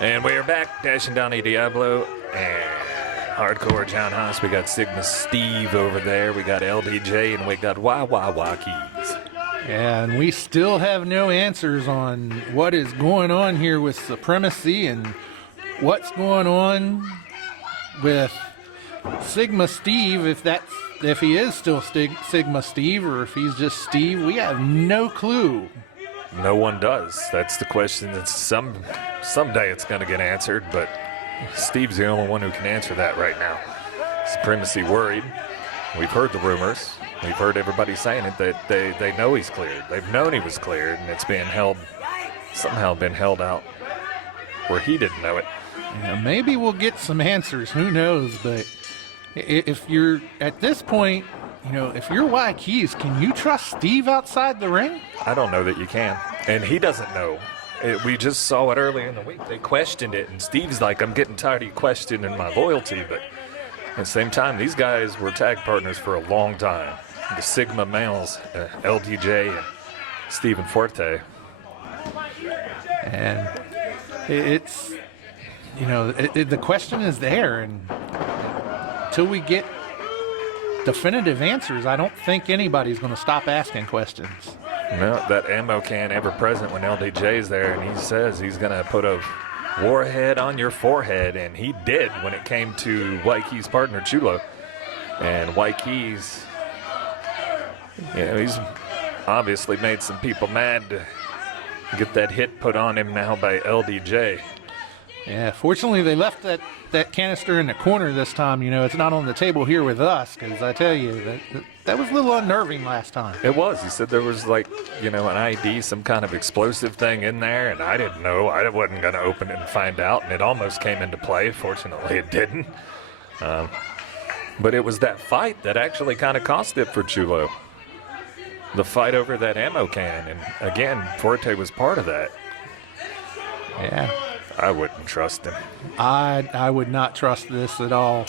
And we are back, dashing down a Diablo and Hardcore John Haas. We got Sigma Steve over there. We got LDJ, and we got YKies. And we still have no answers on what is going on here with Supremacy and what's going on with Sigma Steve, if he is still Sigma Steve or if he's just Steve. We have no clue. No one does. That's the question. That's someday it's going to get answered, but Steve's the only one who can answer that right now. Supremacy worried. We've heard the rumors. We've heard everybody saying it, that they know he's cleared. They've known he was cleared, and it's somehow been held out where he didn't know it. Yeah, maybe we'll get some answers. Who knows? But if you're at this point, if you're YKies, can you trust Steve outside the ring? I don't know that you can. And he doesn't know. We just saw it earlier in the week. They questioned it, and Steve's like, I'm getting tired of you questioning my loyalty. But at the same time, these guys were tag partners for a long time. The Sigma males, LDJ and Steven Forte. And it's, the question is there. And until we get definitive answers, I don't think anybody's going to stop asking questions. No, that ammo can ever present when LDJ's there, and he says he's going to put a warhead on your forehead, and he did when it came to YKies' partner Chulo. And YKies, he's obviously made some people mad to get that hit put on him now by LDJ. Yeah, fortunately they left that canister in the corner this time. It's not on the table here with us, because I tell you, that was a little unnerving last time. It was. He said there was an ID, some kind of explosive thing in there, and I didn't know. I wasn't going to open it and find out, and it almost came into play. Fortunately, it didn't. But it was that fight that actually kind of cost it for Chulo. The fight over that ammo can, and again, Forte was part of that. Yeah. I wouldn't trust him. I would not trust this at all.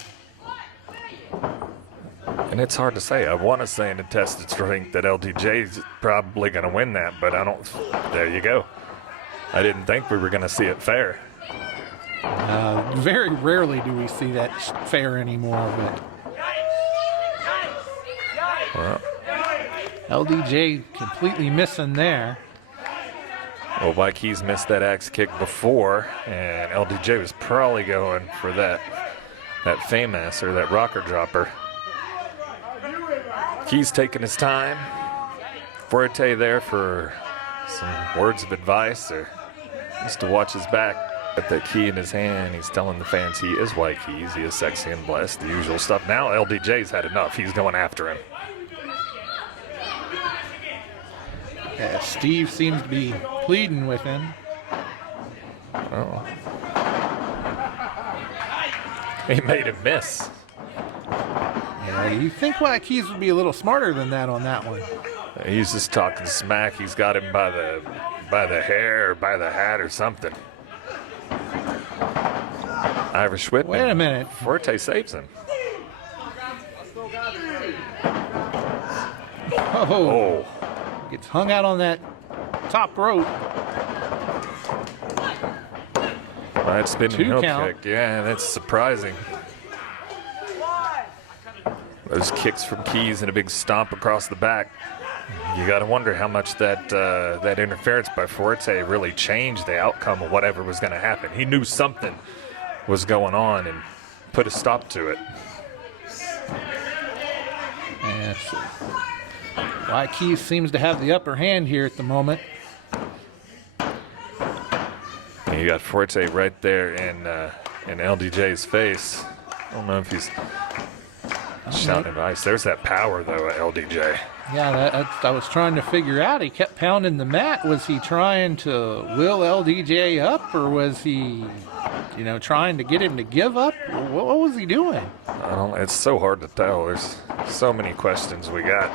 And it's hard to say. I want to say in the tested strength that LDJ's probably going to win that, but I don't. There you go. I didn't think we were going to see it fair. Very rarely do we see that fair anymore. But LDJ completely missing there. Well, YKies missed that axe kick before, and LDJ was probably going for that famous or that rocker dropper. Keys taking his time. Forte there for some words of advice or just to watch his back. Got that key in his hand. He's telling the fans he is YKies. He is sexy and blessed, the usual stuff. Now LDJ's had enough. He's going after him. Yeah, Steve seems to be pleading with him. Oh. He made him miss. Yeah, you think YKies would be a little smarter than that on that one. He's just talking smack. He's got him by the hair or by the hat or something. Irish whip. Wait a minute. Forte saves him. Oh. Gets hung out on that top rope. Right, spinning heel count. kick. Yeah, that's surprising. Those kicks from Keys and a big stomp across the back. You got to wonder how much that interference by Forte really changed the outcome of whatever was going to happen. He knew something was going on and put a stop to it. Yes. YKies seems to have the upper hand here at the moment. And you got Forte right there in LDJ's face. I don't know if he's shouting advice. There's that power, though, at LDJ. Yeah, I was trying to figure out. He kept pounding the mat. Was he trying to will LDJ up, or was he, trying to get him to give up? What was he doing? It's so hard to tell. There's so many questions we got.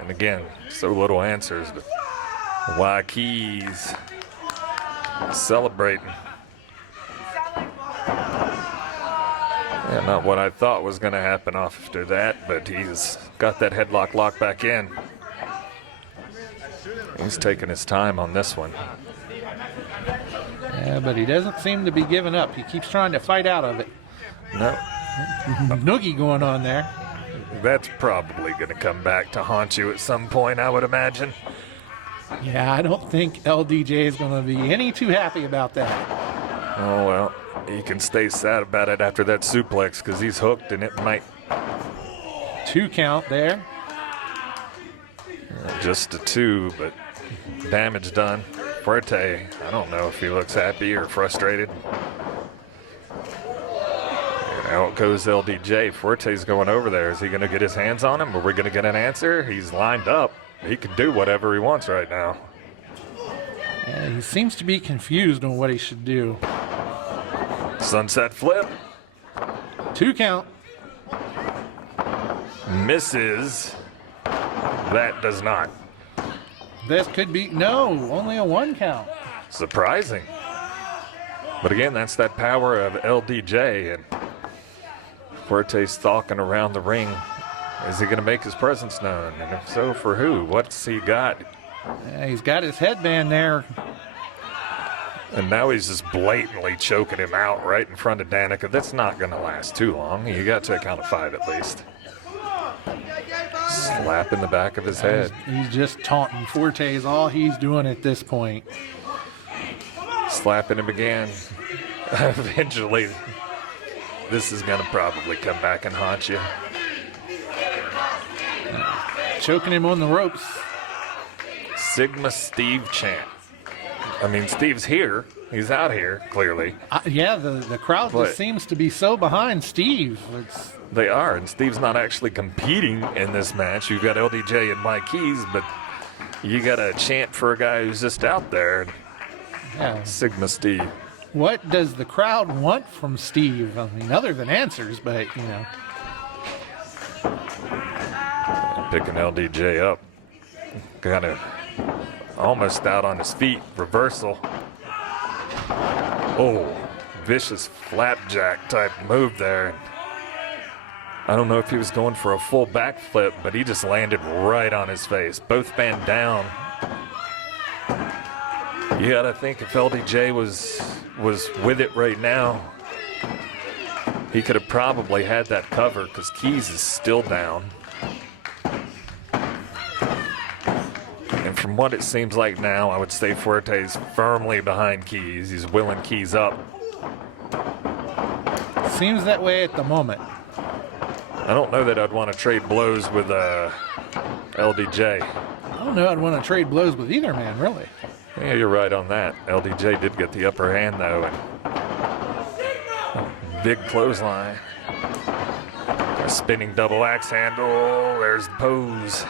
And again, so little answers. But YKies celebrating. Yeah, not what I thought was going to happen after that, but he's got that headlock locked back in. He's taking his time on this one. Yeah, but he doesn't seem to be giving up. He keeps trying to fight out of it. No, Noogie going on there. that's probably going to come back to haunt you at some point, I would imagine. Yeah, I don't think LDJ is going to be any too happy about that. Oh, well, he can stay sad about it after that suplex because he's hooked and it might 2 count there. just a 2, but damage done. Fuerte, I don't know if he looks happy or frustrated. And out goes LDJ. Fuerte's going over there. Is he going to get his hands on him? Are we going to get an answer? He's lined up. He can do whatever he wants right now. Yeah, he seems to be confused on what he should do. Sunset flip. 2 count. Misses. That does not. This could be, no, only a 1 count. Surprising. But again, that's that power of LDJ. And Fuerte's stalking around the ring. Is he going to make his presence known? And if so, for who? What's he got? Yeah, he's got his headband there. And now he's just blatantly choking him out right in front of Danica. That's not going to last too long. You got to count of 5 at least. Slap in the back of his head. He's just taunting. Forte is all he's doing at this point. Slapping him again. Eventually, this is going to probably come back and haunt you. Choking him on the ropes. Sigma Steve chant. I mean, Steve's here. He's out here, clearly. Yeah, the crowd just seems to be so behind Steve. They are, and Steve's not actually competing in this match. You've got LDJ and YKies, but you got to chant for a guy who's just out there. Yeah. Sigma Steve. What does the crowd want from Steve? I mean, other than answers, but, you know. Picking LDJ up. Kind of almost out on his feet. Reversal. Oh, vicious flapjack type move there. I don't know if he was going for a full backflip, but he just landed right on his face. Both men down. You got to think if LDJ was with it right now, he could have probably had that cover because Keys is still down. And from what it seems like now, I would say Fuerte's firmly behind Keys. He's willing Keys up. Seems that way at the moment. I don't know that I'd want to trade blows with LDJ. I don't know I'd want to trade blows with either man, really. Yeah, you're right on that. LDJ did get the upper hand, though. And big clothesline. A spinning double axe handle. There's the pose.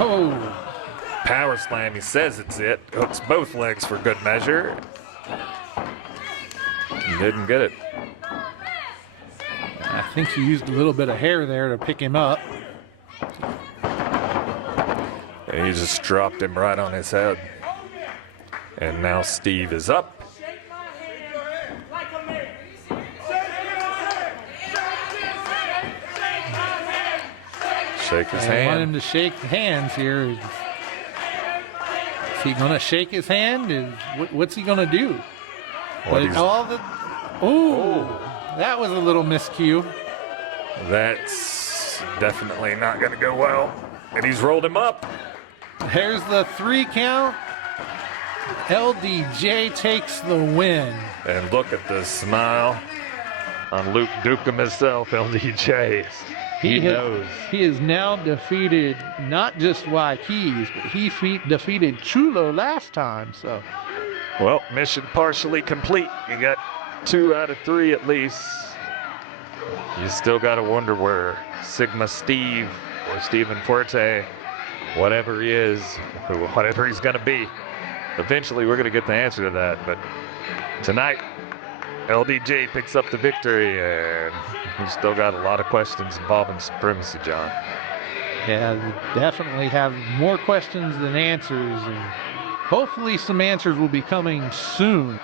Oh. Power slam, he says it's it. Hooks both legs for good measure. Didn't get it. I think he used a little bit of hair there to pick him up. And he just dropped him right on his head. And now Steve is up. Shake his hand. I want him to shake hands here. Is he going to shake his hand? What's he going to do? That was a little miscue. That's definitely not going to go well. And he's rolled him up. There's the 3 count. LDJ takes the win. And look at the smile on Luke Dukem himself, LDJ. He knows. He has now defeated not just YKies, but he defeated Chulo last time. So, well, mission partially complete. You got 2 out of 3 at least. You still got to wonder where Sigma Steve or Steven Fuerte, whatever he is, whatever he's going to be. Eventually, we're going to get the answer to that. But tonight, LDJ picks up the victory, and we still got a lot of questions involving supremacy, John. Yeah, definitely have more questions than answers, and hopefully some answers will be coming soon.